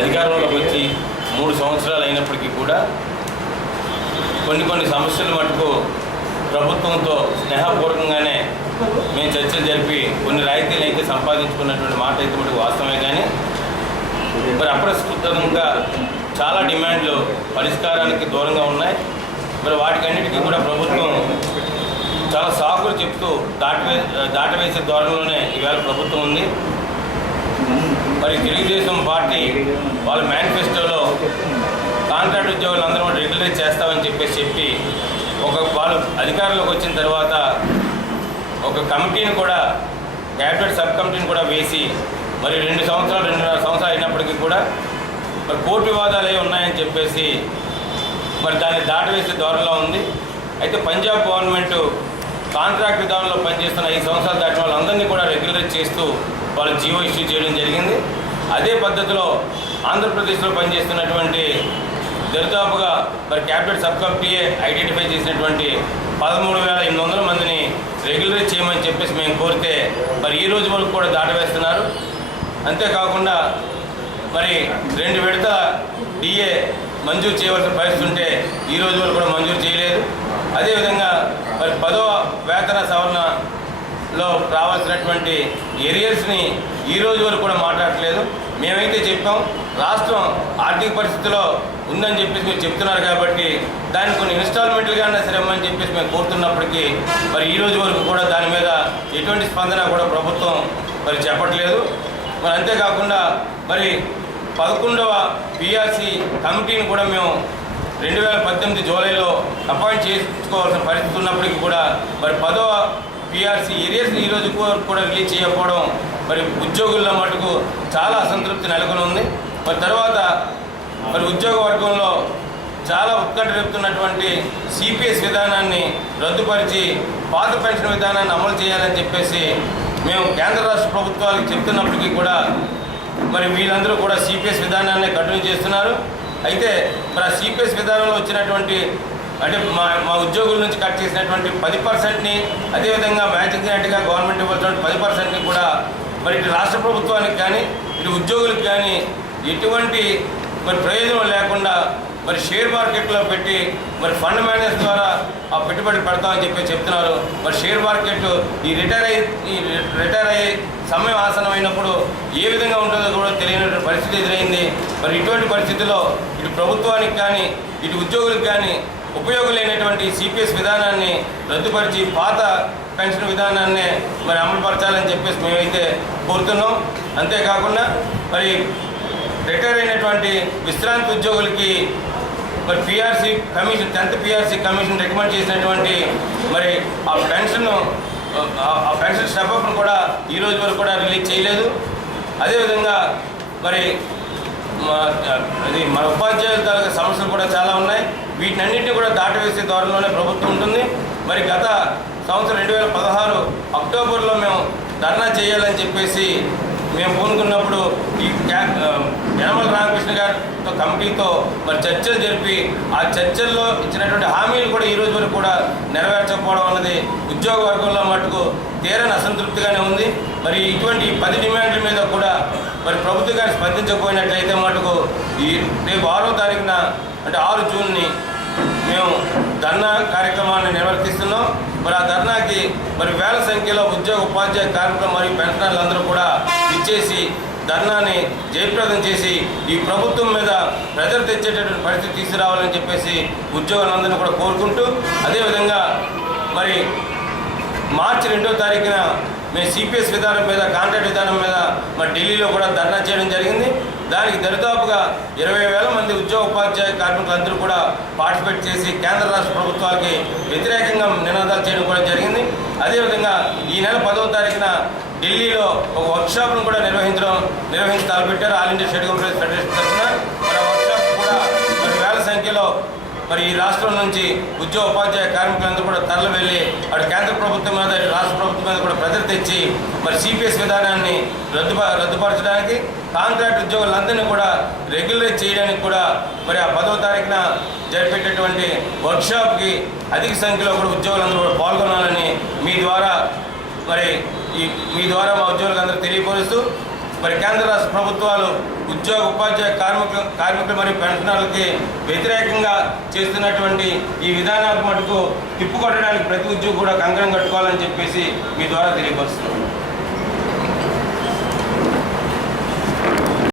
అధికారంలోకి వచ్చి 3 సంవత్సరాలు అయినప్పటికీ కూడా కొన్ని సమస్యలు మటుకు ప్రభుత్వంతో స్నేహపూర్వకంగానే మేము చర్చలు జరిపి కొన్ని రాయితీలు అయితే సంపాదించుకున్నటువంటి మాట అయితే మటుకు వాస్తవమే. కానీ మరి అప్రస్తుతంగా చాలా డిమాండ్లు పరిష్కారానికి దూరంగా ఉన్నాయి. మరి వాటికన్నిటికీ కూడా ప్రభుత్వం చాలా సాకులు చెప్తూ దాటవేసే ధోరణిలోనే ఈవేళ ప్రభుత్వం ఉంది. మరి తెలుగుదేశం పార్టీ వాళ్ళ మేనిఫెస్టోలో కాంట్రాక్ట్ ఉద్యోగులందరూ రెగ్యులరైజ్ చేస్తామని చెప్పి వాళ్ళు అధికారంలోకి వచ్చిన తర్వాత ఒక కమిటీని కూడా క్యాబినెట్ సబ్ కమిటీని కూడా వేసి మరి 2 సంవత్సరాలు 2.5 సంవత్సరాలు అయినప్పటికీ కూడా మరి కోర్టు వివాదాలు ఉన్నాయని చెప్పేసి మరి దాన్ని దాటవేసే ధోరణిలో ఉంది. అయితే పంజాబ్ గవర్నమెంట్ కాంట్రాక్ట్ విధానంలో పనిచేస్తున్న 5 సంవత్సరాలు దాటిన వాళ్ళందరినీ కూడా రెగ్యులరైజ్ చేస్తూ వాళ్ళు జీవో ఇష్యూ చేయడం జరిగింది. అదే పద్ధతిలో ఆంధ్రప్రదేశ్లో పనిచేస్తున్నటువంటి దరిదాపుగా మరి క్యాబినెట్ సబ్ కమిటీయే ఐడెంటిఫై చేసినటువంటి 13,800 మందిని రెగ్యులరైజ్ చేయమని చెప్పేసి మేము కోరితే మరి ఈ రోజు వరకు కూడా దాటవేస్తున్నారు. అంతేకాకుండా మరి 2 విడతల డిఏ మంజూరు చేయవలసిన పరిస్థితి ఉంటే ఈ రోజు వరకు కూడా మంజూరు చేయలేదు. అదేవిధంగా మరి 10వ వేతన సవరణలో రావాల్సినటువంటి ఏరియర్స్ని ఈ రోజు వరకు కూడా మాట్లాడట్లేదు. మేమైతే చెప్పాం రాష్ట్రం ఆర్థిక పరిస్థితిలో ఉందని చెప్పేసి మీరు చెప్తున్నారు కాబట్టి దాన్ని కొన్ని ఇన్స్టాల్మెంట్లుగా సరే అని చెప్పేసి మేము కోరుతున్నప్పటికీ మరి ఈ రోజు వరకు కూడా దాని మీద ఎటువంటి స్పందన కూడా ప్రభుత్వం మరి చెప్పట్లేదు. మరి అంతేకాకుండా మరి 11వ పిఆర్సీ కమిటీని కూడా మేము 2018 జూలైలో అపాయింట్ చేసుకోవాల్సిన పరిస్థితి ఉన్నప్పటికీ కూడా మరి 10వ పిఆర్సీ ఏరియాస్ని ఈ రోజు కూడా రిలీజ్ చేయకపోవడం మరి ఉద్యోగుల మటుకు చాలా అసంతృప్తి నెలకొని ఉంది. మరి తర్వాత మరి ఉద్యోగ వర్గంలో చాలా ఉత్కంఠ రేపుతున్నటువంటి సిపిఎస్ విధానాన్ని రద్దుపరిచి పాత పెన్షన్ విధానాన్ని అమలు చేయాలని చెప్పేసి మేము కేంద్ర రాష్ట్ర ప్రభుత్వాలకు చెప్తున్నప్పటికీ కూడా మరి వీళ్ళందరూ కూడా సిపిఎస్ విధానాన్ని కంటిన్యూ చేస్తున్నారు. అయితే మరి ఆ సిపిఎస్ విధానంలో వచ్చినటువంటి అంటే మా ఉద్యోగుల నుంచి కట్ చేసినటువంటి 10%ని అదేవిధంగా మ్యాచింగ్ గ్రాంట్గా గవర్నమెంట్ ఇవ్వాల్సిన 10%ని కూడా మరి ఇటు రాష్ట్ర ప్రభుత్వానికి కానీ ఇటు ఉద్యోగులకు కానీ ఎటువంటి మరి ప్రయోజనం లేకుండా మరి షేర్ మార్కెట్లో పెట్టి మరి ఫండ్ మేనేజర్ ద్వారా ఆ పెట్టుబడి పెడతామని చెప్పి చెప్తున్నారు. మరి షేర్ మార్కెట్ ఈ రిటైర్ అయ్యే సమయం ఆసనమైనప్పుడు ఏ విధంగా ఉంటుందో కూడా తెలియని పరిస్థితి ఎదురైంది. మరి ఇటువంటి పరిస్థితుల్లో ఇటు ప్రభుత్వానికి కానీ ఇటు ఉద్యోగులకు కానీ ఉపయోగం లేనటువంటి సిపిఎస్ విధానాన్ని రద్దుపరిచి పాత పెన్షన్ విధానాన్ని మరి అమలుపరచాలని చెప్పేసి మేమైతే కోరుతున్నాం. అంతేకాకుండా మరి రిటైర్ అయినటువంటి విశ్రాంతి ఉద్యోగులకి మరి PRC commission 10th PRC commission recommend చేసినటువంటి మరి ఆ పెన్షన్ స్టెప్ను కూడా ఈ రోజు వరకు కూడా రిలీజ్ చేయలేదు. అదేవిధంగా మరి మన ఉపాధ్యాయుల తాలూకా సమస్యలు కూడా చాలా ఉన్నాయి. వీటినన్నింటినీ కూడా దాటవేసే ధోరణిలోనే ప్రభుత్వం ఉంటుంది. మరి గత సంవత్సరం 2016 అక్టోబర్లో మేము ధర్నా చేయాలని చెప్పేసి మేము పూనుకున్నప్పుడు ఈ యనమల రామకృష్ణ గారితో కమిటీతో మరి చర్చలు జరిపి ఆ చర్చల్లో ఇచ్చినటువంటి హామీలు కూడా ఈ రోజు వరకు కూడా నెరవేర్చకపోవడం అన్నది ఉద్యోగ వర్గంలో మటుకు తీరని అసంతృప్తిగానే ఉంది. మరి ఇటువంటి 10 డిమాండ్ల మీద కూడా మరి ప్రభుత్వం గారు స్పందించకపోయినట్లయితే మటుకు ఈ రేపు 6వ తారీఖున అంటే 6 జూన్ని మేము ధర్నా కార్యక్రమాన్ని నిర్వర్తిస్తున్నాం. మరి ఆ ధర్నాకి మరి వేల సంఖ్యలో ఉద్యోగ ఉపాధ్యాయ కార్మికులు మరియు పెన్షనర్లందరూ కూడా ఇచ్చేసి ధర్నాన్ని జయప్రదం చేసి ఈ ప్రభుత్వం మీద ప్రెజర్ తెచ్చేటటువంటి పరిస్థితి తీసుకురావాలని చెప్పేసి ఉద్యోగులందరినీ కూడా కోరుకుంటూ అదేవిధంగా మరి మార్చి 2వ తారీఖున మేము సిపిఎస్ విధానం మీద కాంట్రాక్ట్ విధానం మీద మరి ఢిల్లీలో కూడా ధర్నా చేయడం జరిగింది. దానికి దరిదాపుగా 20,000 మంది ఉద్యోగ ఉపాధ్యాయ కార్మికులందరూ కూడా పార్టిసిపేట్ చేసి కేంద్ర రాష్ట్ర ప్రభుత్వాలకి వ్యతిరేకంగా నినాదాలు చేయడం కూడా జరిగింది. అదేవిధంగా ఈ నెల 10వ తారీఖున ఢిల్లీలో ఒక వర్క్షాప్ను కూడా నిర్వహించి తలపెట్టారు all India state employees federation తరఫున. మరి ఆ వర్క్షాప్ కూడా మరి వేల సంఖ్యలో మరి ఈ రాష్ట్రం నుంచి ఉద్యోగ ఉపాధ్యాయ కార్మికులందరూ కూడా తరలి వెళ్ళి అటు కేంద్ర ప్రభుత్వం మీద రాష్ట్ర ప్రభుత్వం మీద కూడా ప్రెజర్ తెచ్చి మరి సిపిఎస్ విధానాన్ని రద్దుపరచడానికి కాంట్రాక్ట్ ఉద్యోగులందరినీ కూడా రెగ్యులరైజ్ చేయడానికి కూడా మరి ఆ 10వ తారీఖున జరిపేటటువంటి వర్క్షాప్కి అధిక సంఖ్యలో కూడా ఉద్యోగులందరూ కూడా పాల్గొనాలని మీ ద్వారా మా ఉద్యోగులందరూ తెలియపరుస్తూ మరి కేంద్ర రాష్ట్ర ప్రభుత్వాలు ఉద్యోగ ఉపాధ్యాయ కార్మికులు మరియు పెన్షనర్లకి వ్యతిరేకంగా చేస్తున్నటువంటి ఈ విధానాలకు మటుకు తిప్పుకొట్టడానికి ప్రతి ఉద్యోగి కూడా కంకణం కట్టుకోవాలని చెప్పేసి మీ ద్వారా తెలియపరుస్తున్నాం.